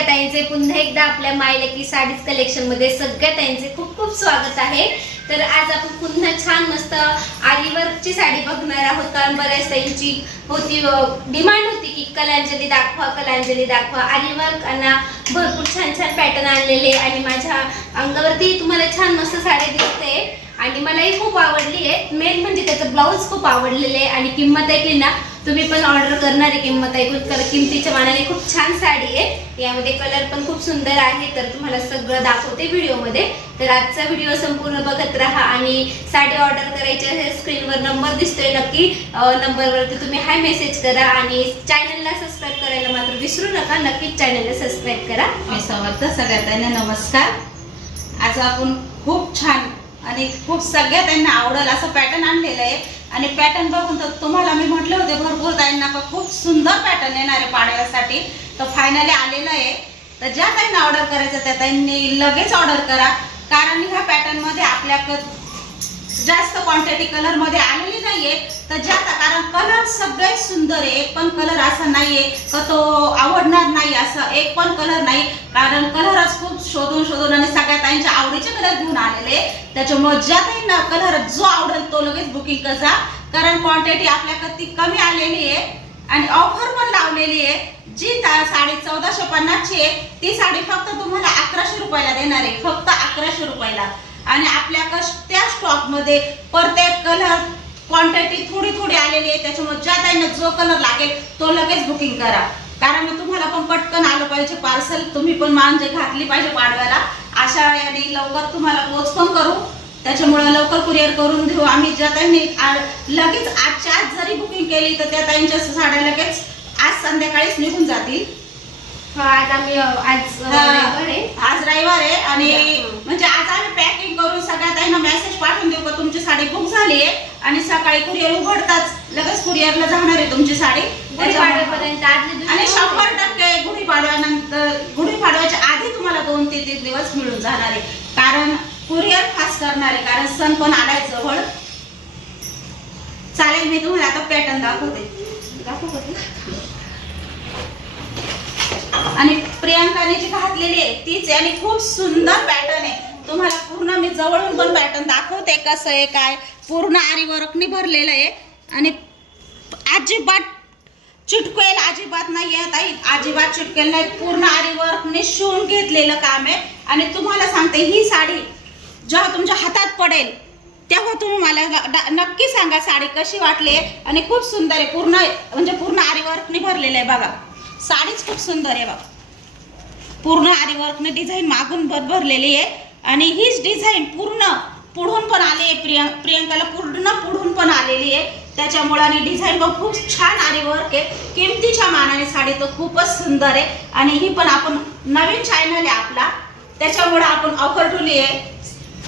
सगळ्या ताईंचे पुन्हा एकदा आपल्या माय लकी साडीज कलेक्शन मध्ये सगळ्या ताईंचे खूप खूप स्वागत आहे। तर आज आपण पुन्हा छान मस्त आरीवर्कची साडी बघणार आहोत। कारण बऱ्याच ताईंची होती डिमांड होती की कलांजली दाखवा आरीवर्क आणि भरपूर छान छान पॅटर्न आणलेले आणि माझ्या अंगावरती तुम्हाला छान मस्त साडी दिसते आणि मलाही खूप आवडली आहे। मेन म्हणजे त्याचं ब्लाऊज खूप आवडलेले आहे आणि किंमत ऐकली ना तुम्ही पण ऑर्डर करणार आहे किंमत ऐकून, तर किमतीच्या मानाने खूप छान साडी आहे। यामध्ये कलर पण खूप सुंदर आहे, तर तुम्हाला सगळं दाखवते व्हिडिओमध्ये। तर आजचा व्हिडिओ संपूर्ण बघत राहा आणि साडी ऑर्डर करायची असेल स्क्रीनवर नंबर दिसतोय, नक्की नंबरवरती तुम्ही हाय मेसेज करा आणि चॅनलला सबस्क्राईब करायला मात्र विसरू नका। नक्कीच चॅनलला सबस्क्राईब करा। मी समर्थ सगळ्यांना नमस्कार। आज आपण खूप छान आणि खूप सगळ्या त्यांना आवडेल असं पॅटर्न आणलेलं आहे आणि पॅटर्न बघून तर तुम्हाला मी म्हटले होते भरपूर ताईंना खूप सुंदर पॅटर्न येणार आहे पाडव्यासाठी, तर फायनली आलेलं आहे। तर ज्या ताईंना ऑर्डर करायचं त्या ताईंनी लगेच ऑर्डर करा, कारण ह्या पॅटर्न मध्ये आपल्याकडे जास्त क्वांटिटी कलर मध्ये आलेली नाहीये। तर ज्या कारण कलर सगळे सुंदर आहे, एक पण कलर असा नाहीये का तो आवडणार नाही, असं एक पण कलर नाही। कारण कलरच खूप शोधून आणि सगळ्या ताईंच्या आवडीचे कलर घेऊन आलेले, त्याच्यामुळे ज्या ताईंना कलर जो आवडेल तो लगेच बुकिंग करा, कारण क्वांटिटी आपल्याकडे ती कमी आलेली आहे आणि ऑफर पण लावलेली आहे। जी साडी 1450 ची आहे ती साडी फक्त तुम्हाला 1100 रुपयाला देणार आहे, फक्त 1100 रुपयाला। आणि आपल्याकडे त्या स्टॉक मध्ये प्रत्येक कलर क्वांटिटी थोडी आलेली आहे, त्याच्यामुळे ज्या ताईंना जो कलर लागेल तो लगेच बुकिंग करा, कारण तुम्हाला पण पटकन आलं पाहिजे पार्सल, तुम्ही पण मांजे घातली पाहिजे पाडव्याला अशा आणि लवकर तुम्हाला पोच पण करू, त्याच्यामुळे लवकर कुरिअर करून देऊ आम्ही। ज्या ताईंनी लगेच आजच्या आज जरी बुकिंग केली तर त्या ताईंच्या साड्या लगेच आज संध्याकाळीच निघून जातील। आज रविवार आहे आणि म्हणजे आज आम्ही पॅकिंग करून सगळ्या ताईंना मेसेज पाठवून देऊ का तुमची साडी बुक झाली आहे आणि सकाळी कुरिअर उघडताच लगेच कुरिअरला जाणार आहे तुमची साडी। आणि 100% गुढीपाडव्याच्या आधी तुम्हाला 2 ते 3 दिवस मिळून जाणार आहे, कारण कुरिअर फास्ट करणार आहे, कारण सण पण आलाय जवळ। चालेल, मी तुम्हाला आता पॅटर्न दाखवते। आणि प्रियांकाने जी घातलेली आहे तीच आणि खूप सुंदर पॅटर्न आहे। तुम्हाला पूर्ण मी जवळून पण पॅटर्न दाखवते कसं आहे काय, पूर्ण आरी वर्कने भरलेलं आहे आणि अजिबात चिटकेल अजिबात नाही आहे ताई, अजिबात चिटकेल नाही, पूर्ण आरी वर्कने शिवून घेतलेलं काम आहे। आणि तुम्हाला सांगते ही साडी जेव्हा तुमच्या हातात पडेल तेव्हा तुम्ही मला नक्की सांगा साडी कशी वाटली आणि खूप सुंदर आहे, पूर्ण आरी वर्कने भरलेलं आहे बघा। साडीच खूप सुंदर आहे बघा, पूर्ण आरी वर्कने डिझाईन मागून भरलेली आहे आणि हीच डिझाईन पूर्ण पुढून पण आली आहे, प्रियंकाला पूर्ण पुढून पण आलेली आहे, त्याच्यामुळे आणि डिझाईन पण खूप छान आरी वर्क आहे। किमतीच्या मानाने साडी तर खूपच सुंदर आहे आणि ही पण आपण नवीन चॅनल आहे आपला, त्याच्यामुळे आपण ऑफर ठेवली आहे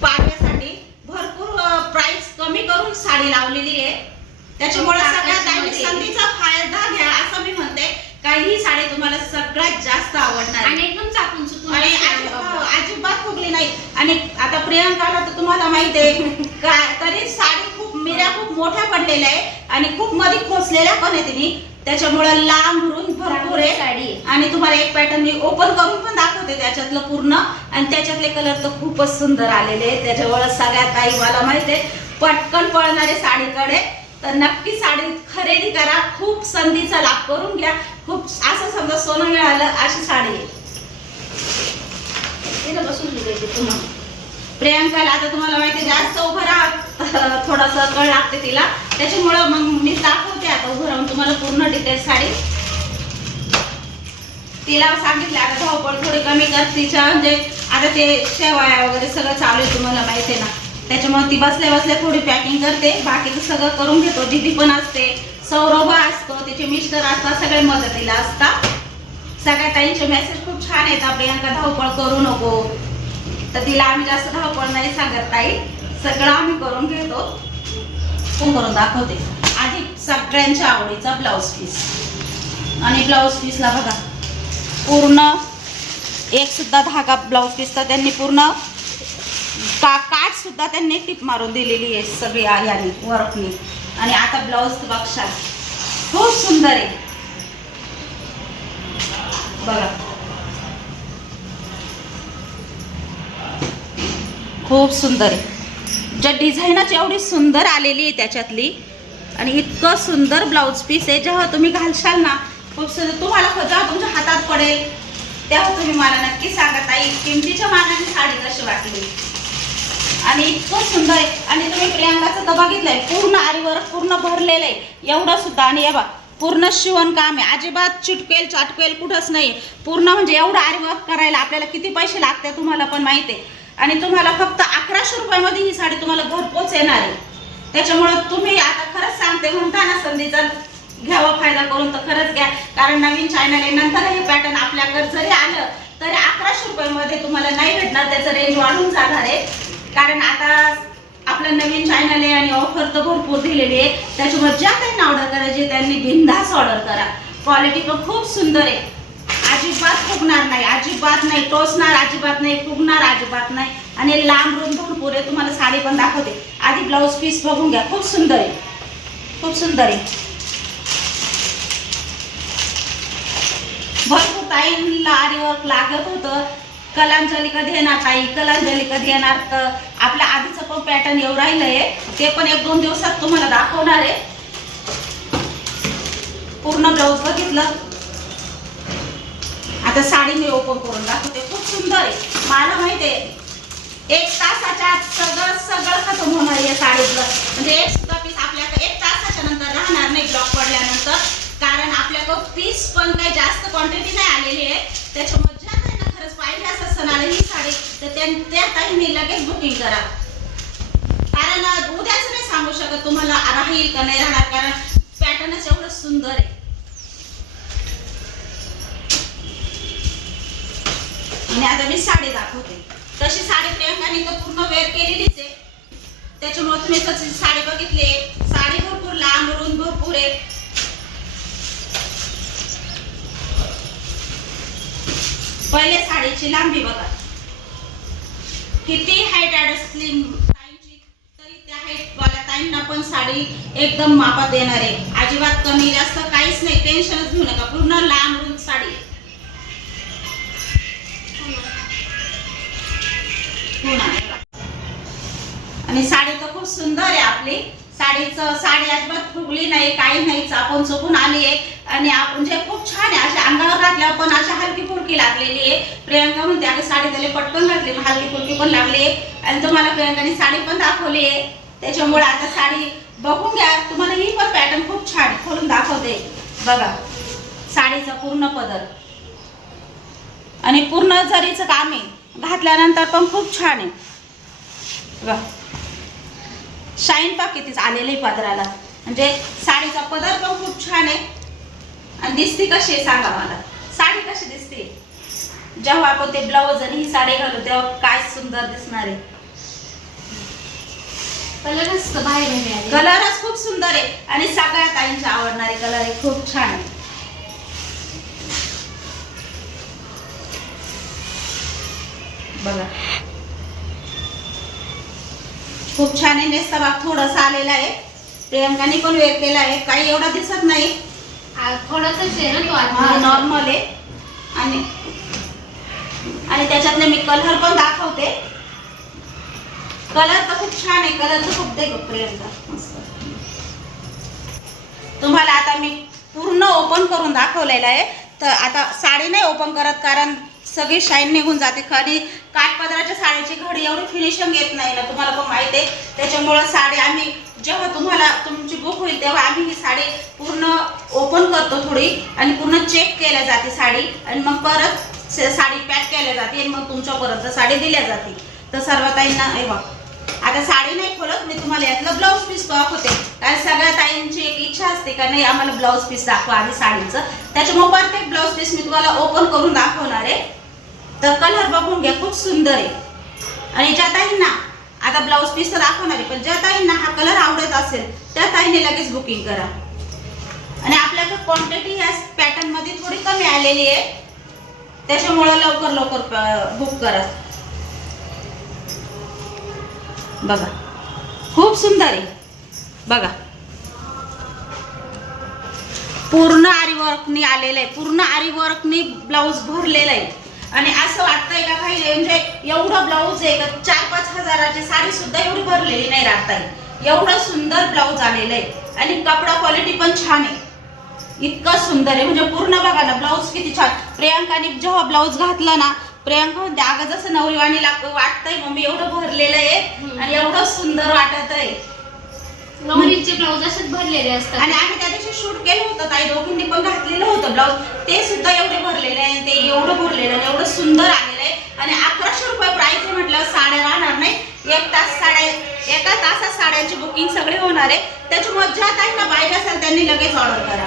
पाडव्यासाठी, भरपूर प्राइस कमी करून साडी लावलेली आहे, त्याच्यामुळे सगळ्या ताईंनी संधीचा फायदा घ्या असं मी म्हणते। काही ही साडी तुम्हाला सगळ्यात जास्त आवडणार आणि एकदम चापून चुकून आणि अजिबात फुगली नाही। आणि आता प्रियंकाला तर तुम्हाला माहिती आहे तरी साडी खूप मिऱ्या खूप मोठ्या पडलेल्या आहे आणि खूप मध्ये खोचलेल्या पण आहे तिने, त्याच्यामुळे लांब रुंद भरपूर आहे साडी। आणि तुम्हाला एक पॅटर्न मी ओपन करून पण दाखवते त्याच्यातलं पूर्ण, आणि त्याच्यातले कलर तर खूपच सुंदर आलेले आहेत, त्याच्यामुळे सगळ्यात काही मला माहिती आहे पटकन पळणारे साडीकडे, तर नक्की साडी खरेदी करा, खूप संधीचा लाभ करून घ्या। खूप असं समजा सोनं मिळालं अशी साडी आहे। प्रियंकाला आता तुम्हाला माहिती जास्त उभं राहा थोडस कळ लागते तिला, त्याच्यामुळं मग मी दाखवते आता उभं राहून तुम्हाला पूर्ण डिटेल साडी। तिला सांगितलं आता धावपळ थोडी कमी कर तिच्या, म्हणजे आता ते शेवाया वगैरे सगळं चालू आहे तुम्हाला माहिती आहे ना, त्याच्यामुळे ती बसल्या थोडी पॅकिंग करते, बाकीचं सगळं करून घेतो। दीदी पण असते, सौरभ असतो, तिचे मिस्टर असतात, सगळे मदतीला असतात। सगळ्या ताईंचे मेसेज खूप छान येतात, प्रियंका धावपळ करू नको, तर तिला आम्ही जास्त धावपळ नाही सांगत ताई, सगळं आम्ही करून घेतो। करून दाखवते आधी सगळ्यांच्या आवडीचा ब्लाऊज पीस, आणि ब्लाऊज पीसला बघा पूर्ण एक सुद्धा धागा ब्लाऊज पीसचा त्यांनी पूर्ण काट सुद्धा त्यांनी टिप मारून दिलेली आहे सगळी याने वर्कनी। आणि आता ब्लाऊज बघा खूप सुंदर आहे बघा, खूप सुंदर आहे. ज्या डिझाईनच एवढी सुंदर आलेली आहे त्याच्यातली आणि इतकं सुंदर ब्लाऊज पीस आहे. जेव्हा तुम्ही घालशाल ना खूप सुंदर, तुम्हाला जेव्हा तुमच्या हातात पडेल तेव्हा तुम्ही मला नक्की सांगा ताई किमतीच्या मानाने साडी कशी वाटली. आणि इतकं सुंदर आहे. आणि तुम्ही प्रियांकाचं तर बघितलंय, पूर्ण आरीवर्क पूर्ण भरलेलं आहे एवढं सुद्धा. आणि हे बघा पूर्ण शिवण काम आहे, अजिबात चिटकेल चाटकेल कुठंच नाही. पूर्ण म्हणजे एवढं आरीवर्क करायला आपल्याला किती पैसे लागते तुम्हाला पण माहिती आहे. आणि तुम्हाला फक्त 1100 रुपयामध्ये ही साडी तुम्हाला घरपोच येणार आहे. त्याच्यामुळे तुम्ही आता खरंच सांगते, म्हणता ना संधीचा घ्यावा फायदा करून, तर खरंच घ्या. कारण नवीन चॅनल आहे, नंतर हे पॅटर्न आपल्याकडे जरी आलं तरी 1100 रुपयामध्ये तुम्हाला नाही भेटणार, त्याचं रेंज वाढून जाणार आहे. कारण आता आपलं नवीन चॅनल आहे आणि ऑफर तर भरपूर दिलेली आहे. त्याच्यामुळे ज्या त्यांना ऑर्डर करायची त्यांनी बिनधास्त ऑर्डर करा. क्वालिटी पण खूप सुंदर आहे, अजिबात फुगणार नाही, अजिबात नाही टोचणार, अजिबात नाही फुगणार, अजिबात नाही. आणि लांब रुंद भरपूर आहे. तुम्हाला साडी पण दाखवते, आधी ब्लाऊज पीस बघून घ्या. खूप सुंदर आहे, खूप सुंदर आहे. भरपूर ताईंना आरीवर्क लागत होतं. कलांजली कधी येणार ताई, कलांजली कधी येणार, तर आपल्या आधीचं पण पॅटर्न येऊ राहिलंय, ते पण 1-2 दिवसात तुम्हाला दाखवणार आहे. पूर्ण ब्लाऊज बघितलं, आता साडी मी ओपन करून दाखवते. खूप सुंदर आहे. मला माहिती आहे 1 तासाच्या आत सगळं खतम होणार या साडीतलं. म्हणजे एक सुद्धा पीस आपल्याकडे 1 तासाच्या नंतर राहणार नाही ब्लॉक पडल्यानंतर. कारण आपल्याकडं पीस पण काही जास्त क्वांटिटी नाही आलेली आहे. त्याच्यामुळे ज्या त्यांना खरंच पाहिजे असं सणाला ही साडी, तर त्या ताईंनी लगेच बुकिंग करा. कारण उद्याच नाही सांगू शकत तुम्हाला राहील का नाही राहणार, कारण पॅटर्नच एवढं सुंदर आहे. आणि आता मी साडी दाखवते. तशी साडी प्रियांकाने तर पूर्ण वेअर केलेलीच आहे, त्याच्यामुळे तुम्ही तशी साडी बघितली. साडी भरपूर लांब रुंद भरपूर आहे. पहिले साडीची लांबी बघा, किती हाईट असली ताईंची तरी त्या हाईट वाल्या ताईंना पण साडी एकदम मापात देणार आहे. अजिबात कमी जास्त काहीच नाही, टेन्शनच घेऊ नका. पूर्ण लांब रुंद साडी आणि साडी तर खूप सुंदर आहे आपली. साडी अजिबात फुगली नाही, काही नाही, चापून चुकून आली आहे. आणि म्हणजे खूप छान आहे. अशा अंगावर घातल्यावर पण अशा हलकी फुलकी लागलेली आहे. प्रियांका म्हणते अगं साडी त्याला पटकन घातली, हलकी फुलकी पण लागली आहे. आणि तुम्हाला प्रियांकाने साडी पण दाखवली आहे, त्याच्यामुळे आता साडी बघून घ्या. तुम्हाला ही पण पॅटर्न खूप छान खोलून दाखवते. बघा साडीचा पूर्ण पदर आणि पूर्ण जरीचं काम आहे, घातल्यानंतर पण खूप छान आहे. बघा शाईन पा कितीच आलेले पदराला, म्हणजे साडीचा पदर पण खूप छान आहे. आणि दिसते कशी आहे सांगा मला, साडी कशी दिसते जेव्हा आपण ते ब्लाऊज आणि ही साडी घालू तेव्हा काय सुंदर दिसणार आहे. कलरच खूप सुंदर आहे आणि सगळ्या ताईंचे आवडणारे कलर आहे. खूप छान आहे. बघा खूप छान आहे. नेसता भाग थोडासा आलेला आहे, प्रियांकाने पण वेअर केला आहे. काही एवढा दिसत नाही, थोडासाच आहे ना तो, नॉर्मल आहे. आणि त्याच्यातले मी कलर पण दाखवते. कलर तर खूप छान आहे, कलर तर खूप दे प्रियांका मस्त. तुम्हाला आता मी पूर्ण ओपन करून दाखवलेलं आहे. तर आता साडी नाही ओपन करत, कारण सगळी शाईन निघून जाते. खाली काठपदराच्या साडीची घडी एवढी फिनिशिंग येत नाही ना, तुम्हाला पण माहिती आहे. त्याच्यामुळे साडी आम्ही जेव्हा तुम्हाला तुमची बुक होईल तेव्हा आम्ही ही साडी पूर्ण ओपन करतो थोडी, आणि पूर्ण चेक केल्या जाते साडी, आणि मग परत साडी पॅक केल्या जाते आणि मग तुमच्यापर्यंत साडी दिल्या जाते. तर सर्व ताईंना हे बघ, आता साडी नाही खोलत मी, तुम्हाला यातलं ब्लाऊज पीस दाखवते. कारण सगळ्या ताईंची एक इच्छा असते का नाही आम्हाला ब्लाऊज पीस दाखवा आधी साडीचं, त्याच्यामुळे परफेक्ट ब्लाऊज पीस मी तुम्हाला ओपन करून दाखवणार आहे. तर कलर बघून घ्या, खूप सुंदर आहे. आणि ज्या ताईंना आता ब्लाऊज पीस तर दाखवणार आहे, पण ज्या ताईंना हा कलर आवडत असेल त्या ताईंनी लगेच बुकिंग करा. आणि आपल्याकडे क्वांटिटी या पॅटर्न मध्ये थोडी कमी आलेली आहे, त्याच्यामुळे लवकर बुक करा. बघा खूप सुंदर आहे. बघा पूर्ण आरी वर्कनी आलेलं आहे, पूर्ण आरी वर्कनी ब्लाऊज भरलेला आहे. आणि असं वाटतंय का काही म्हणजे एवढं ब्लाऊज आहे का 4-5 हजाराची साडी सुद्धा एवढी भरलेली नाही राहता येईल, एवढं सुंदर ब्लाऊज आलेलं आहे आणि कपडा क्वालिटी पण छान आहे, इतकं सुंदर आहे म्हणजे पूर्ण बघा ना ब्लाऊज किती छान. प्रियांकाने जेव्हा ब्लाऊज घातला ना, प्रियांका म्हणते अगं जसं नवरीवाणी वाटतंय मम्मी, एवढं भरलेलं आहे आणि एवढं सुंदर वाटत आहे. नवरीचे ब्लाऊज असेच भरलेले असतात. आणि आम्ही त्या दिवशी शूट केलं होतं, ताई दोघींनी पण घातलेलं होतं ब्लाऊज, ते सुद्धा एवढे भरलेले आहे, ते एवढं भरलेलं आहे, एवढं सुंदर आलेलं आहे. आणि 1100 रुपये प्राइस आहे म्हटलं, साड्या राहणार नाही. एका तासात साड्यांची बुकिंग सगळे होणार आहे. त्याच्यामुळे ज्या ताईंना पाहिजे असेल त्यांनी लगेच ऑर्डर करा.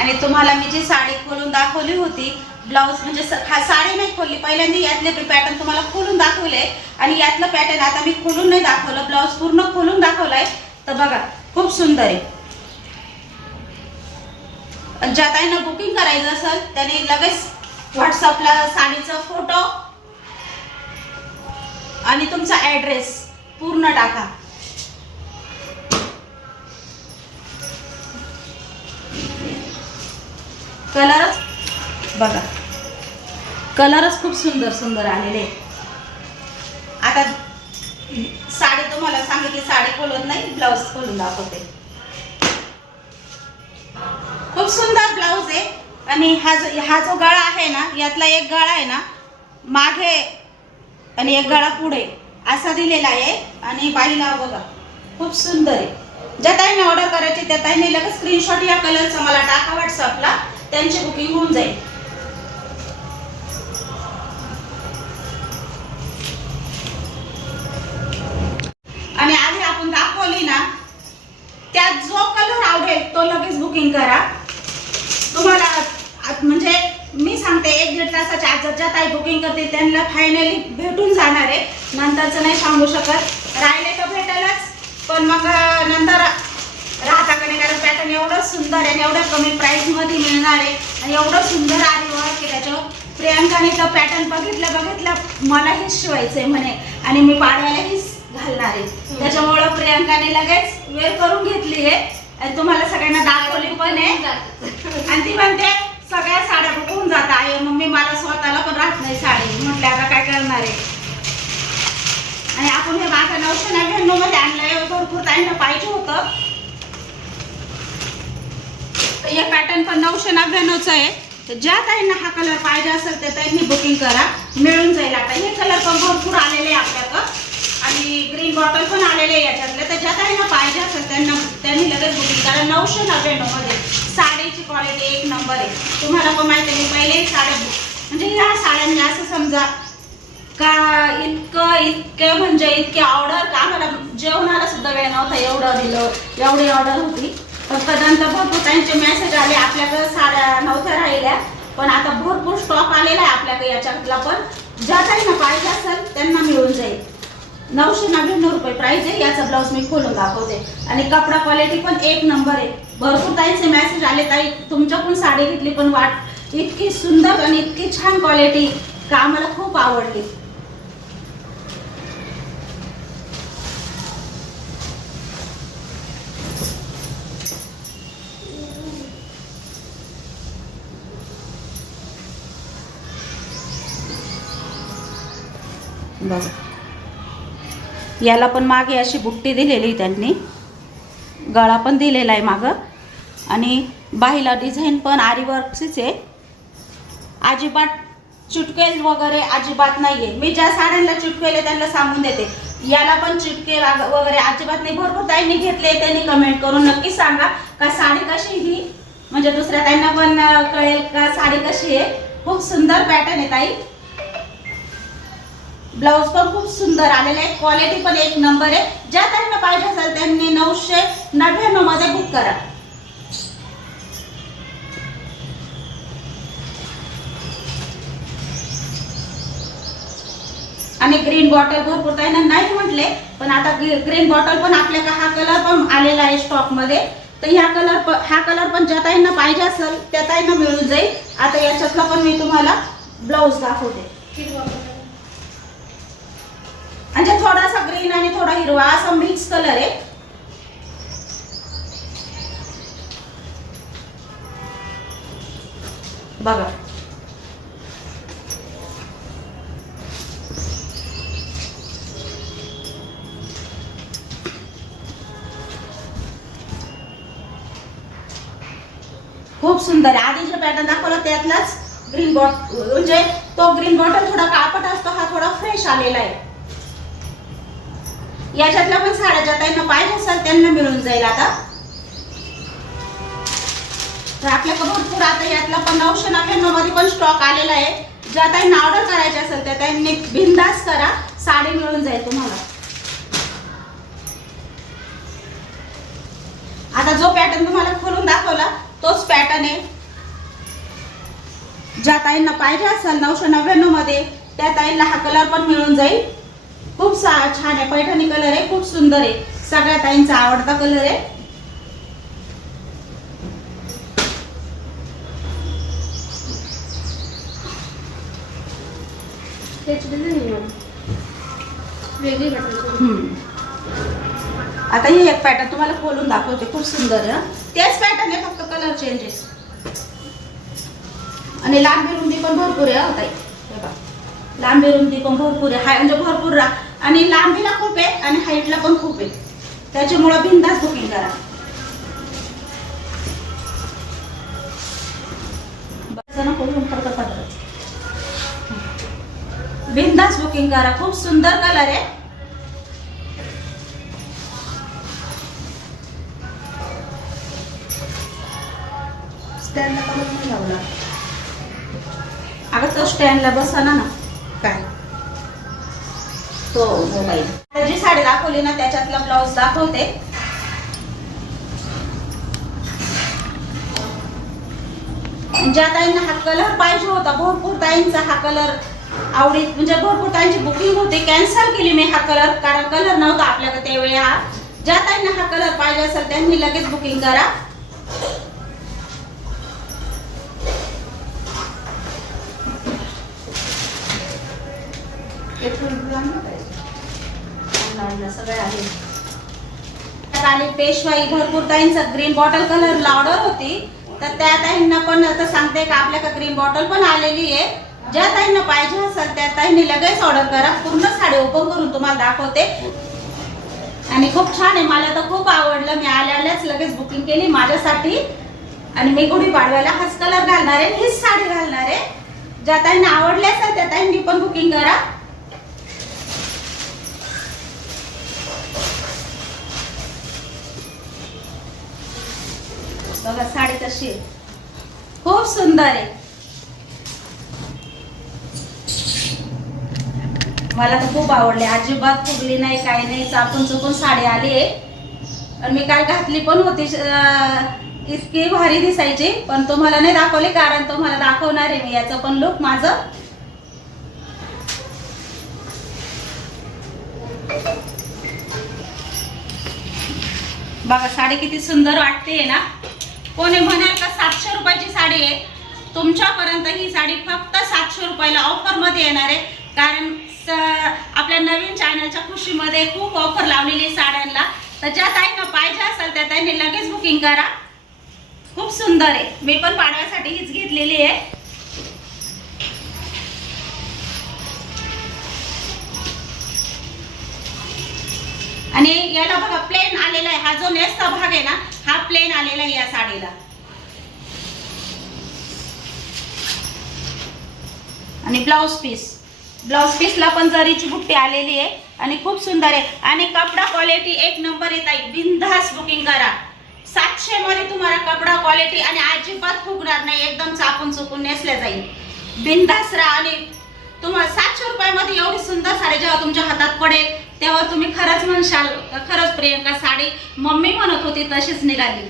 आणि तुम्हाला मी जी साडी खोलून दाखवली होती, ब्लाऊज म्हणजे साडी नाही खोलली, पहिल्यांदा यातले पॅटर्न तुम्हाला खोलून दाखवले आणि यातलं पॅटर्न आता मी खोलून नाही दाखवलं, ब्लाऊज पूर्ण खोलून दाखवलाय. तर बघा खूप सुंदर आहे. ज्या ताईंना बुकिंग करायचं असेल त्याने लगेच व्हॉट्सअपला साडीचा फोटो आणि तुमचा ऍड्रेस पूर्ण टाका. कलरच बघा, कलरच खूप सुंदर सुंदर आलेले. आता साडी तुम्हाला सांगितली, साडी खोलत नाही, ब्लाऊज खोलून दाखवते. खूप सुंदर ब्लाऊज आहे. आणि हा जो गळा आहे ना, यातला एक गळा आहे ना मागे आणि एक गळा पुढे असा दिलेला आहे. आणि बाईला बघा खूप सुंदर आहे. ज्या ताईंना ऑर्डर करायची त्या ताईंनी लगेच स्क्रीनशॉट या कलरचा मला टाका व्हॉट्सअपला, त्यांची बुकिंग होऊन जाईल. आणि आधी आपण दाखवली ना, त्यात जो कलर आवडेल तो लगेच बुकिंग करा. तुम्हाला म्हणजे मी सांगते 1-1.5 तासाच्या आत ज्या ताई बुकिंग करतील त्यांना फायनली भेटून जाणार आहे. नंतरचं नाही सांगू शकत, राहिले तर भेटेलच, पण मग नंतर राहता का नाही, कारण पॅटर्न एवढं सुंदर आहे आणि एवढ्या कमी प्राइस मध्ये मिळणार आहे आणि एवढं सुंदर आरी वर्क आहे त्याच्यावर. प्रियांकाने तर पॅटर्न बघितलं मला हेच शिवायचंय म्हणे आणि मी पाडव्याला हेच घालणार आहे. त्याच्यामुळं प्रियांकाने लगेच वेअर करून घेतली आहे आणि तुम्हाला सगळ्यांना दाखवली पण आहे. आणि ती म्हणते सगळ्या साड्या बुकून जात आहे मम्मी, मला स्वतःला पण राहत नाही साडी. म्हटलं आता काय करणार आहे. आणि आपण हे माझं 999 मध्ये आणलंय, भरपूर ताईंना पाहिजे होतं. हे पॅटर्न पण 999च आहे. तर ज्या ताईंना हा कलर पाहिजे असेल त्या ताईंनी बुकिंग करा, मिळून जाईल. आता हे कलर पण भरपूर आलेले आहे आपल्याकडं आणि ग्रीन बॉटल पण आलेले आहे याच्यातले. तर ज्या ताईंना पाहिजे असेल त्यांनी लगेच बुकिंग करा. 999 मध्ये साडीची क्वालिटी एक नंबर आहे. तुम्हाला पण माहिती आहे, मी पहिले साड्या म्हणजे ह्या साड्यांनी असं समजा का इतकं म्हणजे इतके ऑर्डर का आम्हाला जेवणाला सुद्धा वेळ नव्हता, एवढं दिलं, एवढी ऑर्डर होती. फक्त नंतर भरपूर त्यांचे मेसेज आले, आपल्याकडे साड्या नव्हत्या राहिल्या, पण आता भरपूर स्टॉक आलेला आहे आपल्याकडे याच्यातला. पण ज्या ताईंना पाहिजे असेल त्यांना मिळून जाईल. 999 रुपये प्राइस आहे. याचा ब्लाऊज मी खोलून दाखवते आणि कपडा क्वालिटी पण एक नंबर आहे. भरपूर ताईंचे मेसेज आले, ताई तुमच्याकडून साडी घेतली पण वाट इतकी सुंदर आणि इतकी छान क्वालिटी का आम्हाला खूप आवडली. बघा याला पण मागे अशी बुट्टी दिलेली त्यांनी, गळा पण दिलेला आहे मागं आणि बाहीला डिझाईन पण आरी वर्कचीच आहे. अजिबात चिटकेल वगैरे अजिबात नाहीये. मी ज्या साड्यांना चिटकेले त्यांना सांगून देते, याला पण चिटके वगैरे अजिबात नाही. भरपूर ताईंनी घेतले, त्यांनी कमेंट करून नक्की सांगा का साडी कशी ही, म्हणजे दुसऱ्या ताईंना पण कळेल का साडी कशी आहे. खूप सुंदर पॅटर्न आहे ताई. ब्लाऊज पण खूप सुंदर आलेले आहे, क्वालिटी पण एक नंबर आहे. ज्या ताईंना पाहिजे असेल त्यांनी 999 मध्ये बुक करा. आणि ग्रीन बॉटल भरपूर ताईंना नाही म्हटले, पण आता ग्रीन बॉटल पण आपल्याकडे हा कलर पण आलेला आहे स्टॉक मध्ये. तर हा कलर पण ज्या ताईंना पाहिजे असेल त्या ताईंना मिळून जाईल. आता याच्यातला पण मी तुम्हाला ब्लाऊज दाखवते. म्हणजे थोडासा ग्रीन आणि थोडा हिरवा असा मिक्स कलर आहे. बघा खूप सुंदर आहे. आधी जो पॅटर्न दाखवला त्यातलाच ग्रीन बॉटल, म्हणजे तो ग्रीन बॉटल थोडा काळपट असतो, हा थोडा फ्रेश आलेला आहे. याच्यातल्या पण साड्या ज्या त्यांना पाहिजे असेल त्यांना मिळून जाईल आता. तर आपल्याकडे भरपूर आता यातला पण 999 मध्ये पण स्टॉक आलेला आहे. ज्या त्यांना ऑर्डर करायची असेल त्या त्यांनी बिनधास्त करा, साडी मिळून जाईल तुम्हाला. आता जो पॅटर्न तुम्हाला खोलून दाखवला तोच पॅटर्न आहे. ज्या ताईंना पाहिजे असेल 999 मध्ये त्या ताईंना हा कलर पण मिळून जाईल. खूप छान आहे, पैठणी कलर आहे, खूप सुंदर आहे, सगळ्या ताईंचा आवडता कलर आहे. आता हे एक पॅटर्न तुम्हाला खोलून दाखवते, खूप सुंदर आहे. तेच पॅटर्न आहे, फक्त कलर चेंजेस. आणि लांबी रुंदी पण भरपूर आहे ताई. हे बघा, लांबी रुंदी पण भरपूर आहे, म्हणजे भरपूर आणि लांबीला खूप आहे आणि हाईटला पण खूप आहे. त्याच्यामुळे बिनधास्त बुकिंग करा. बिनधास्त बुकिंग करा, खूप सुंदर कलर आहे. स्टँडला कलर नाही लावला. अगं तो स्टँडला बसवला ना काय तो मोबाईल. जी साडी दाखवली ना त्याच्यातला ब्लाउज दाखवते. ज्या ताईंना हा कलर पाहिजे होता, भरपूर ताईंचा हा कलर आवडीत, म्हणजे भरपूर ताईंची बुकिंग होती. कॅन्सल केली मी हा कलर, कारण कलर नव्हता आपल्याकडे त्यावेळी. हा ज्या ताईंना हा कलर पाहिजे असेल त्यांनी लगेच बुकिंग करा. सगळे आहे. आणि पेशवाई भरपूर ताईंचा ग्रीन बॉटल कलर ऑर्डर होती, तर त्या ताईंना पण आता सांगते का आपल्याकडे ग्रीन बॉटल पण आलेली आहे. ज्या ताईंना पाहिजे असेल त्या ताईंनी लगेच ऑर्डर करा. पूर्ण साडी ओपन करून तुम्हाला दाखवते. आणि खूप छान आहे, मला तर खूप आवडलं. मी आल्याच लगेच बुकिंग केली माझ्यासाठी. आणि मी गुढी पाडवायला हाच कलर घालणार आहे, हीच साडी घालणार आहे. ज्या ताईंना आवडली असेल त्या ताईंनी पण बुकिंग करा. बघा साडी कशी आहे, खूप सुंदर आहे. मला तर खूप आवडले, अजिबात फुगली नाही, काही नाही, चापून चुकून साडी आली आहे. आणि मी काल घातली पण होती, इतकी भारी दिसायची, पण तुम्हाला नाही दाखवली कारण तुम्हाला दाखवणार आहे मी याचं पण लुक माझं. बघा साडी किती सुंदर वाटते ना. कोणी म्हणाल का 700 रुपयाची साडी आहे, तुमच्यापर्यंत ही साडी फक्त 700 रुपयाला ऑफर मध्ये येणार आहे. कारण आपल्या नवीन चॅनलच्या खुशीमध्ये खूप ऑफर लावलेली आहे साड्यांना. तर ज्या ताईंना पाहिजे असेल त्या ताईंनी लगेच बुकिंग करा. खूप सुंदर आहे, मी पण पाडव्यासाठी हीच घेतलेली आहे. आणि याला बघा प्लेन आलेला आहे, हा जो नेसचा भाग आहे ना हा प्लेन आलेला आहे या साडीला. आणि ब्लाउज पीसला पण जरीची बुट्टी आलेली आहे आणि खूप सुंदर आहे. आणि कपडा क्वालिटी एक नंबर येत आहे. बिनधास्त बुकिंग करा. 700 मध्ये तुम्हाला कपडा क्वालिटी आणि अजिबात फुगणार नाही, एकदम चापून चुकून नेसल्या जाईल. बिनधास्त राहा. आणि तुम्हाला 700 रुपयामध्ये एवढी सुंदर साडी जेव्हा तुमच्या हातात पडेल तेव्हा तुम्ही खरंच म्हणशाल खरंच प्रियंका साडी मम्मी म्हणत होती तशीच निघाली.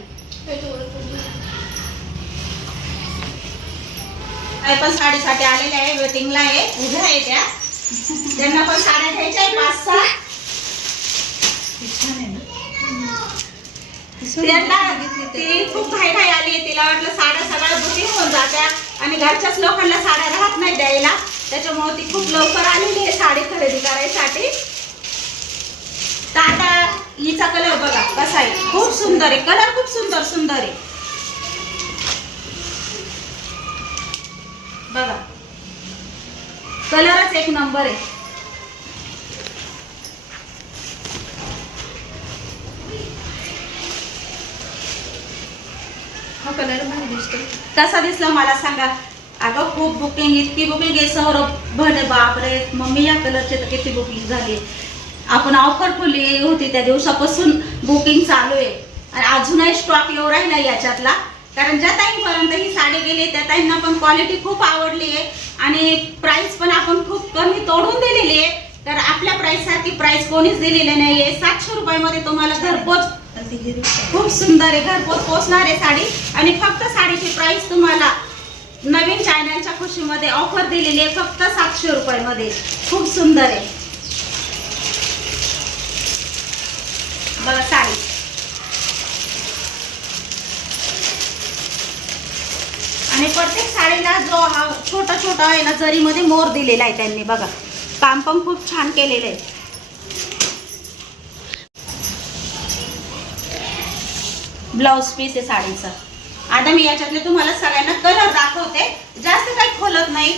काही पण साडीसाठी आलेले आहे, वेटिंगला आहे, उभ्या आहे त्या. त्यांना पण साड्या घ्यायच्या आहे 5-6. ती खूप घाई आली, तिला वाटलं साड्या सगळ्या बुकिंग होऊन जात्या आणि घरच्याच लोकांना साड्या राहत नाही द्यायला, त्याच्यामुळे ती खूप लवकर आलेली आहे साडी खरेदी करायसाठी. तर आता हिचा कलर बघा कसा आहे, खूप सुंदर आहे कलर, खूप सुंदर आहे. बघा कलरच एक नंबर आहे. हा कलर भारी दिसतो. कसा दिसला मला सांगा. अगं खूप बुकिंग, इतकी बुकिंग आहे सौरभ भले, बापरे मम्मी या कलरचे तर किती बुकिंग झाली. आपण ऑफर ठेवली होती त्या दिवसापासून बुकिंग चालू आहे आणि अजूनही स्टॉक येऊ राहिला याच्यातला. कारण ज्या ताईंपर्यंत ही साडी गेली त्या ताईंना पण क्वालिटी खूप आवडली आहे आणि प्राइस पण आपण खूप कमी तोडून दिलेली आहे. तर आपल्या प्राइस सारखी प्राइस कोणीच दिलेली नाहीये. 700 रुपयामध्ये तुम्हाला घरपोच खूप सुंदर आहे, घरपोच पोचणार आहे साडी. आणि फक्त साडीची प्राइस तुम्हाला नवीन चॅनलच्या खुशीमध्ये ऑफर दिलेली आहे फक्त 700 रुपयामध्ये. खूप सुंदर आहे बघा साडी. आणि प्रत्येक साडीला जो हा छोटा छोटा आहे ना जरीमध्ये मोर दिलेला आहे त्यांनी. बघा काम पण खूप छान केलेलं आहे. ब्लाउज पीस आहे साडीचा. आता मी याच्यातले तुम्हाला सगळ्यांना कलर दाखवते, जास्त काही खोलत नाही.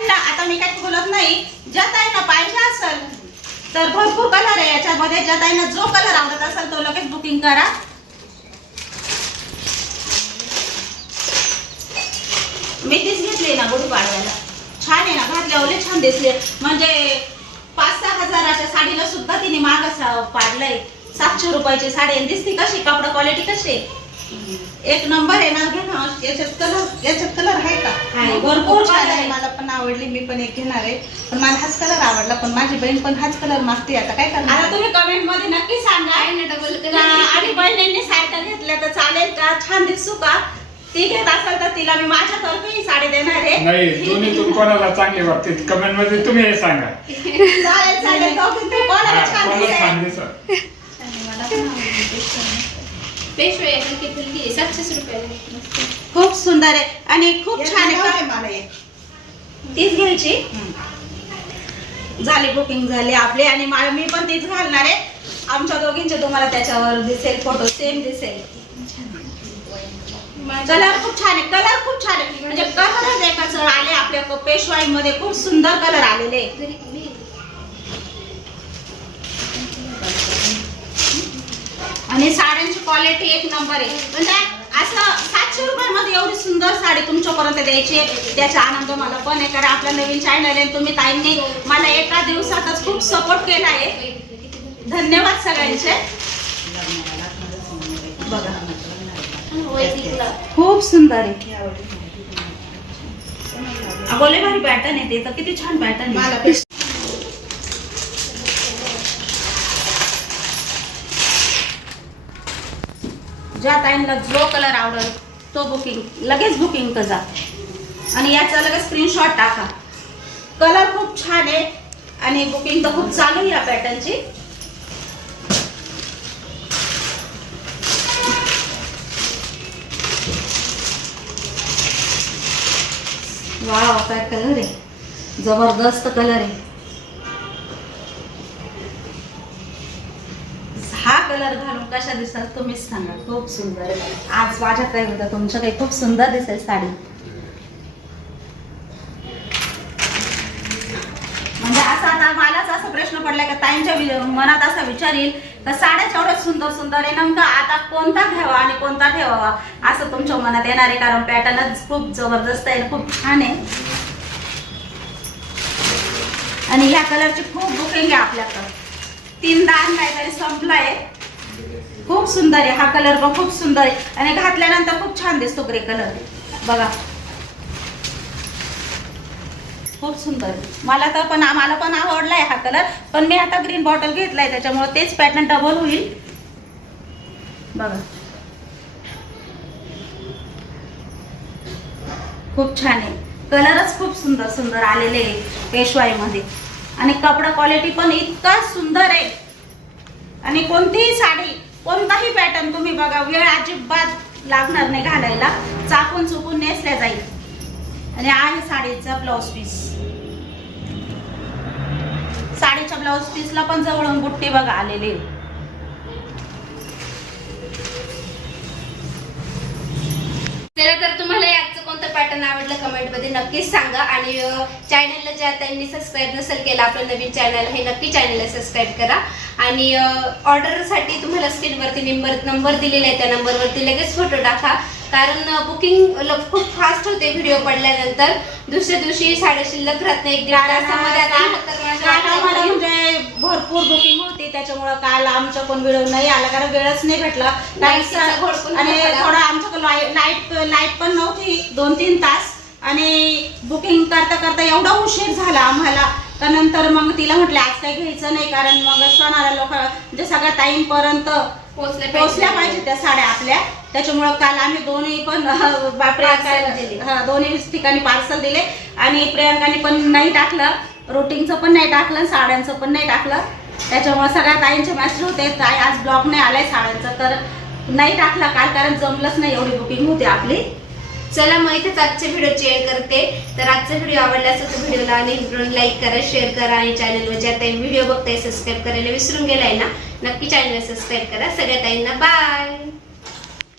आता मी काही खोलत नाही. ज्या ताईंना पाहिजे असेल तर भरपूर कलर आहे याच्यामध्ये. ज्या ताईंना जो कलर आवडत असेल तो लगेच बुकिंग करा. मी तीच घेतली ना गुढीपाडव्याला. छान आहे ना, घातल्यावर छान दिसले. म्हणजे 5-6 हजाराच्या साडीला सुद्धा तिने मागं पाडलंय. 700 रुपयाची साडी आणि दिसती कशी, कपडा क्वालिटी कशी एक नंबर आहे ना. घे ना, याच्यात कलर आहे का? भरपूर छान कलर आहे. आहे. मला पण आवडली, मी पण एक घेणार आहे. पण मला हाच कलर आवडला, पण माझी बहीण पण हाच कलर मागते. आता काय आता करणार? तुम्ही कमेंट मध्ये नक्की सांगा आहे ना डबल ना, कलर. आणि बहिणींनी सारखं घेतलं तर चालेल का, छान दिसू का? ती घेत असेल तर तिला मी माझ्यातर्फे ही साडी देणार आहे. नाही, दोन्हीतून कोणाला चांगली वाटते कमेंट मध्ये तुम्ही हे सांगा. चालेल चालेल, दोघींपैकी कोणाला हा, छान कोणाला दिसेल? छान दिसत. मला पण आवडली. पेशवे हलकी फुलकी आहे, 700 रुपयाला. खूप सुंदर आहे आणि खूप एक छान नंबर आहे. आहे मला एक. तीच घ्यायची. झाली बुकिंग झाली आपली आणि मी पण तीच घालणार आहे. आमच्या दोघींचे तुम्हाला त्याच्यावर दिसेल फोटो, सेम दिसेल. कलर खूप छान आहे, कलर खूप छान आहे. म्हणजे कलरच एकाच आले आपल्या पेशवाई मध्ये. खूप सुंदर कलर आलेले. आणि साड्यांची क्वालिटी एक नंबर आहे. म्हणजे असं 700 रुपयामध्ये एवढी सुंदर साडी तुमच्यापर्यंत द्यायची आहे, त्याचा आनंद मला पण आहे. कारण आपला नवीन चॅनल आहे, तुम्ही ताईंनी मला एका दिवसातच खूप सपोर्ट केला आहे. धन्यवाद सगळ्यांचे. बघा खूप सुंदर आहे. बोले भारी पॅटर्न आहे ते तर, किती छान पॅटर्न मला आहे. ज्या ताईंना जो कलर आवडेल तो लगेच बुकिंग करा आणि याचा लगेच स्क्रीनशॉट टाका. कलर खूप छान आहे आणि बुकिंग तर खूप चालू आहे या पॅटर्नची. वाव, काय कलर आहे, जबरदस्त कलर आहे. हा कलर घालून कशा दिसतात तुम्हीच सांगा. खूप सुंदर आहे. आज माझ्या काही होतं, तुमच्या काही खूप सुंदर दिसेल साडी. म्हणजे असं आता मलाच असा प्रश्न पडलाय का ताईंच्या मनात असा विचार येईल का साड्याच एवढ्या सुंदर सुंदर आहे, नेमका आता कोणता घ्यावा आणि कोणता ठेवावा असं तुमच्या मनात येणार आहे. कारण पॅटर्नच खूप जबरदस्त आहे, खूप छान आहे. आणि या कलरची खूप बुकिंग आहे आपल्याकडं. 3दा आणलाय तरी संपलाय. खूप सुंदर आहे हा कलर पण, खूप सुंदर आहे. आणि घातल्यानंतर खूप छान दिसतो ग्रे कलर. बघा खूप सुंदर आहे. मला पण आवडलाय हा कलर. पण मी आता ग्रीन बॉटल घेतलाय त्याच्यामुळे तेच पॅटर्न डबल होईल. बघा खूप छान आहे. कलरच खूप सुंदर सुंदर आलेले आहे पेशवाई मध्ये. आणि कपडा क्वालिटी पण इतका सुंदर आहे. आणि कोणतीही साडी, कोणताही पॅटर्न तुम्ही बघा, वेळ अजिबात लागणार नाही घालायला. चापून चुकून नेसल्या जाईल. आणि आहे साडीचा ब्लाउज पीस. साडीच्या ब्लाउज पीसला पण जवळून बुट्टी बघा आलेली. चला तर तुम्हाला याचं कोणतं पॅटर्न आवडलं कमेंट मध्ये नक्कीच सांगा. आणि चॅनलला ज्या त्यांनी सबस्क्राईब नसेल केलं आपलं नवीन चॅनल, हे नक्की चॅनलला सबस्क्राईब करा. आणि ऑर्डरसाठी तुम्हाला स्क्रीनवरती नंबर दिलेला आहे, त्या नंबरवरती लगेच फोटो टाका, कारण बुकिंग खूप फास्ट होते व्हिडिओ पडल्यानंतर. दुसऱ्या दिवशी साड्या शिल्लक राहत नाही, 1-1.5 तासामध्ये आता काल आम्हाला म्हणजे भरपूर बुकिंग होती, त्याच्यामुळं काल आमच्या कोण व्हिडिओ नाही आला, कारण वेळच नाही भेटला. लाईटचा घोळ पण आणि झाला. थोडं आमच्याकडे लाईट पण नव्हती 2-3 तास, आणि बुकिंग करता करता एवढा उशीर झाला आम्हाला. त्यानंतर मग तिला म्हटलं आज काही घ्यायचं नाही, कारण मग सणाला लोक म्हणजे सगळ्या टाईमपर्यंत पोहोचल्या पाहिजे त्या साड्या आपल्या. त्याच्यामुळं काल आम्ही दोन्ही पण दोन्ही ठिकाणी पार्सल दिले, आणि प्रियांकाने पण नाही टाकलं, रुटीनचं पण नाही टाकलं, साड्यांचं पण नाही टाकलं. त्याच्यामुळे सगळ्या ताईंचे मेसेज होते, ताई आज ब्लॉग नाही आलाय साड्यांचं, तर नाही टाकला काल, कारण जमलंच नाही, एवढी बुकिंग होती आपली. चला मग इथेच आजच्या व्हिडिओची एंड करते. तर आजचा व्हिडिओ आवडला असेल तर व्हिडिओला आणि लाईक करा, शेअर करा, आणि चॅनलवर ज्या ताई व्हिडिओ बघताय सबस्क्राईब करायला विसरून गेलाय ना, नक्की चॅनलला सबस्क्राईब करा. सगळ्या ताईंना बाय.